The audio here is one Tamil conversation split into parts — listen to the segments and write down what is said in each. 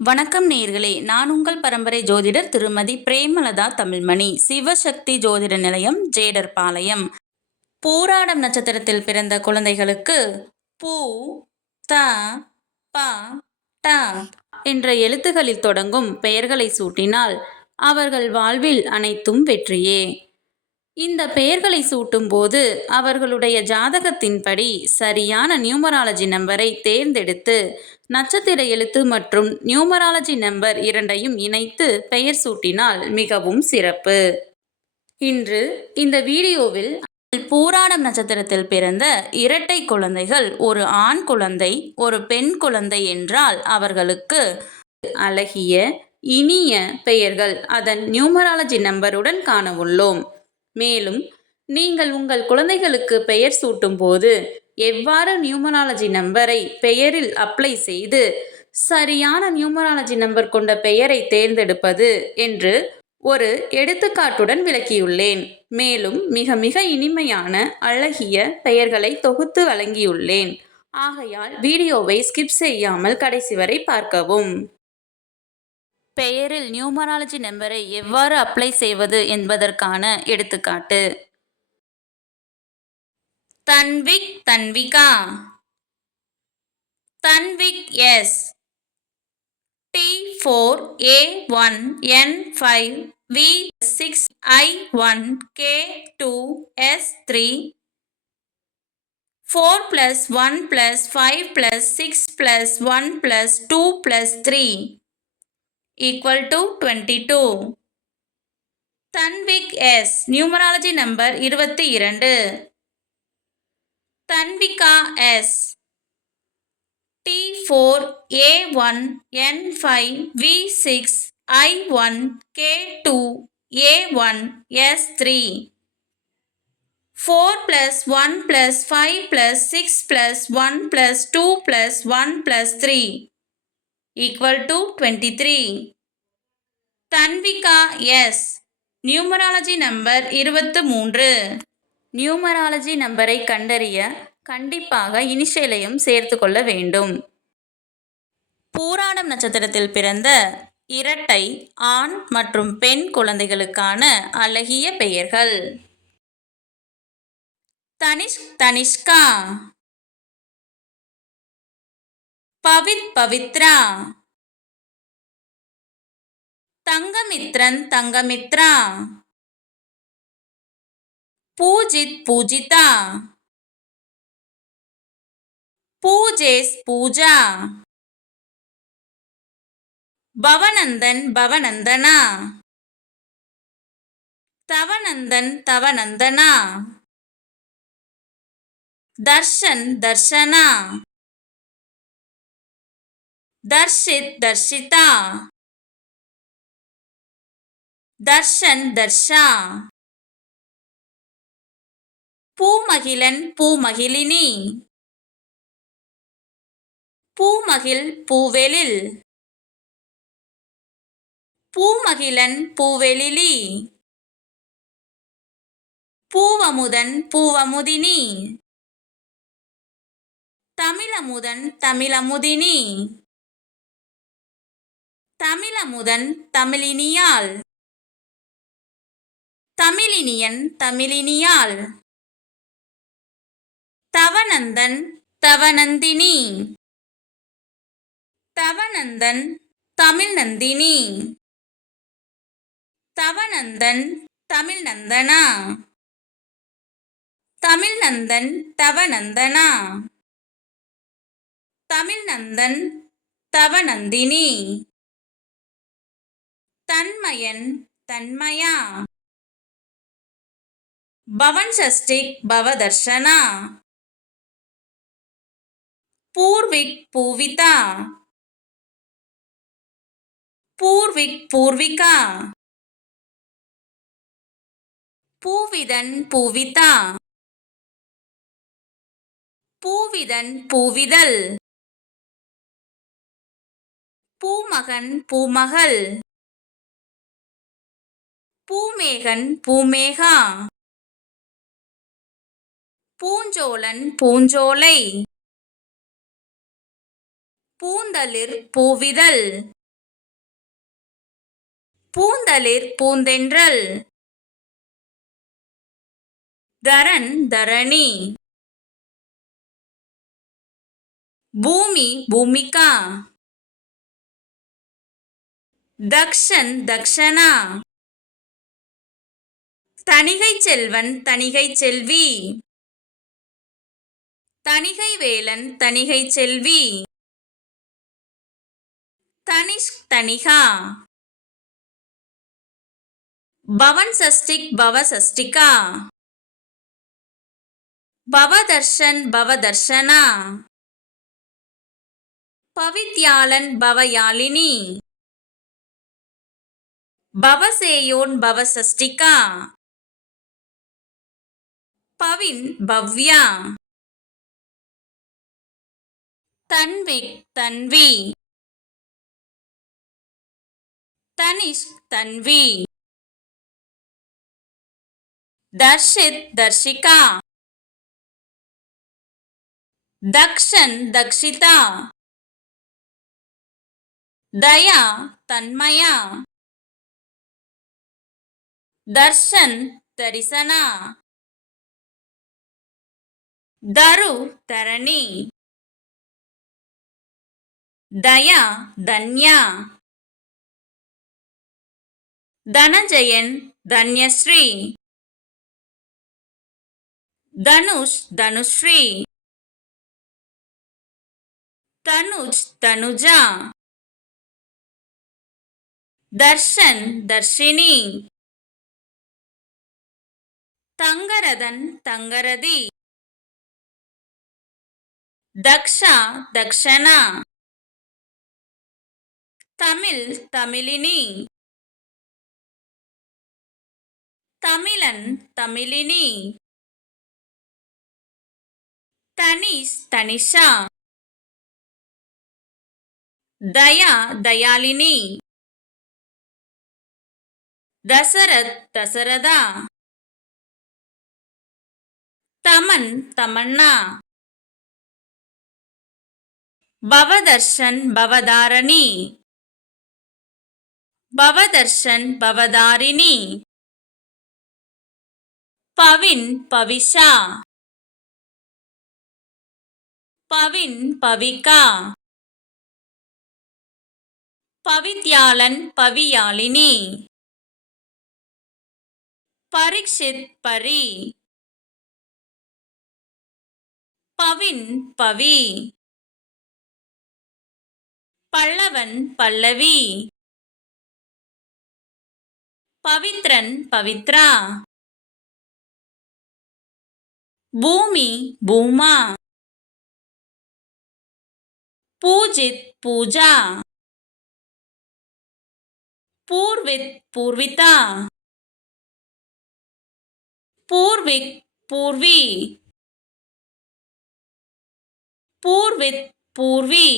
வணக்கம் நேயர்களே, நான் உங்கள் பரம்பரை ஜோதிடர் திருமதி பிரேமலதா தமிழ்மணி, சிவசக்தி ஜோதிட நிலையம், ஜேடர்பாளையம். பூராடம் நட்சத்திரத்தில் பிறந்த குழந்தைகளுக்கு பூ, த, ப, ட என்ற எழுத்துகளில் தொடங்கும் பெயர்களை சூட்டினால் அவர்கள் வாழ்வில் அனைத்தும் வெற்றியே. இந்த பெயர்களை சூட்டும் போது அவர்களுடைய ஜாதகத்தின்படி சரியான நியூமராலஜி நம்பரை தேர்ந்தெடுத்து நட்சத்திர எழுத்து மற்றும் நியூமராலஜி நம்பர் இரண்டையும் இணைத்து பெயர் சூட்டினால் மிகவும் சிறப்பு. இன்று இந்த வீடியோவில் பூராடம் நட்சத்திரத்தில் பிறந்த இரட்டை குழந்தைகள், ஒரு ஆண் குழந்தை ஒரு பெண் குழந்தை என்றால் அவர்களுக்கு அழகிய இனிய பெயர்கள் அதன் நியூமராலஜி நம்பருடன் காண உள்ளோம். மேலும் நீங்கள் உங்கள் குழந்தைகளுக்கு பெயர் சூட்டும் போது எவ்வாறு நியூமராலஜி நம்பரை பெயரில் அப்ளை செய்து சரியான நியூமராலஜி நம்பர் கொண்ட பெயரை தேர்ந்தெடுப்பது என்று ஒரு எடுத்துக்காட்டுடன் விளக்கியுள்ளேன். மேலும் மிக மிக இனிமையான அழகிய பெயர்களை தொகுத்து வழங்கியுள்ளேன். ஆகையால் வீடியோவை ஸ்கிப் செய்யாமல் கடைசி வரை பார்க்கவும். பெயரில் நியூமராலஜி நம்பரை எவ்வாறு அப்ளை செய்வது என்பதற்கான எடுத்துக்காட்டு. Tanvik, Tanvika. Tanvik S, T4A1N5 V6I1K2S3 4+1+5+6+1+2+3 = 22. Tanvik S numerology number 22. Tanvika S, T4A1N5 V6I1K2A1S3 4+1+5+6+1+2+1+3 = 23. Tanvika S numerology number 23. Numerology நம்பரை கண்டறிய கண்டிப்பாக இனிஷியலையும் சேர்த்து கொள்ள வேண்டும். பூராடம் நட்சத்திரத்தில் பிறந்த இரட்டை ஆண் மற்றும் பெண் குழந்தைகளுக்கான அழகிய பெயர்கள். தனிஷ்க், தனிஷ்கா. பவித், பவித்ரா. தங்கமித்ரன், தங்கமித்ரா. பூஜித், பூஜிதா. பூஜேஷ், பூஜா. பவநந்தன், பவநந்தனா. தவநந்தன், தவநந்தனா. தர்ஷன், தர்ஷனா. தர்ஷித், தர்ஷிதா. தர்ஷன், தர்ஷா. பூமகிழன், பூமகிழினி. பூமகிழ், பூவெழில். பூமகிழன், பூவெழிலி. பூவமுதன், பூவமுதினி. தமிழமுதன், தமிழமுதினி. தமிழமுதன், தமிழினியாள். தமிழினியன், தமிழினியாள். தவநந்தன், தவநந்தினி. தவநந்தன், தமிழ்நந்தினி. தவநந்தன், தமிழ்நந்தனா. தமிழ்நந்தன், தவநந்தனா. தமிழ்நந்தன், தவநந்தினி. தன்மயன், தன்மயா. பவன்ஷஷ்டிக், பவதர்ஷனா. பூர்விக், பூவிதா. பூர்விக், பூர்விகா. பூவிதன், பூவிதா. பூவிதன், பூவிதழ். பூமகன், பூமகள். பூமேகன், பூமேகா. பூஞ்சோலன், பூஞ்சோலை. பூந்தளிர், பூவிதழ். பூந்தளிர் பூந்தென்றல். தரன் தரணி. பூமி பூமிகா. தக்ஷன் தக்ஷனா. தணிகை செல்வன் தணிகை செல்வி. தணிகை வேலன் தணிகை செல்வி. தனிஷ்க் தணிகா. பவன் சஷ்டிக் பவ சஷ்டிகா. பவதர்ஷன் பவதர்ஷனா. பவித்யாளன் பவயாழினி. பவசேயோன் பவசஷ்டிகா. பவின் பவ்யா. தன்விக் தன்வி. தனிஷ்க் தன்வி. தர்ஷித் தர்ஷிகா. தக்ஷன் தக்ஷிதா. தயா தன்மயா. தர்ஷன் தரிசனா. தரு தரணி. தயா தன்யா. தனஞ்சயன் தன்யஸ்ரீ. தனுஷ் தனுஸ்ரீ. தனுஜ் தனுஜா. தர்ஷன் தர்ஷினி. தங்கரதன் தங்கரதி. தக்ஷா தக்ஷனா. தமிழ் தமிழினி. தமிழன் தமிழினி. தனிஷ் தனிஷா. தயா தயாளினி. தசரத் தசரதா. தமன் தமன்னா. பவதர்ஷன் பவதாரணி. பவதர்ஷன் பவதாரிணி. பவின் பவிஷா. பவின் பவிகா. பவித்யாளன் பவியாழினி. பரீக்ஷித் பரி. பவின் பவி. பல்லவன் பல்லவி. பவித்ரன் பவித்ரா. பூமி பூமா. பூஜித் பூஜா. பூர்வித் பூர்விதா. பூர்விக் பூர்வி. பூர்வித் பூர்வி.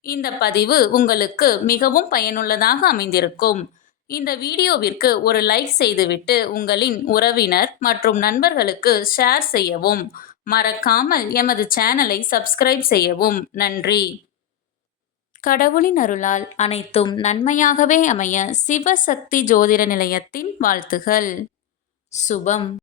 இந்த பதிவு உங்களுக்கு மிகவும் பயனுள்ளதாக அமைந்திருக்கும். இந்த வீடியோவிற்கு ஒரு லைக் செய்துவிட்டு உங்களின் உறவினர் மற்றும் நண்பர்களுக்கு ஷேர் செய்யவும். மறக்காமல் எமது சேனலை சப்ஸ்கிரைப் செய்யவும். நன்றி. கடவுளின் அருளால் அனைத்தும் நன்மையாகவே அமைய சிவசக்தி ஜோதிட நிலையத்தின் வாழ்த்துகள். சுபம்.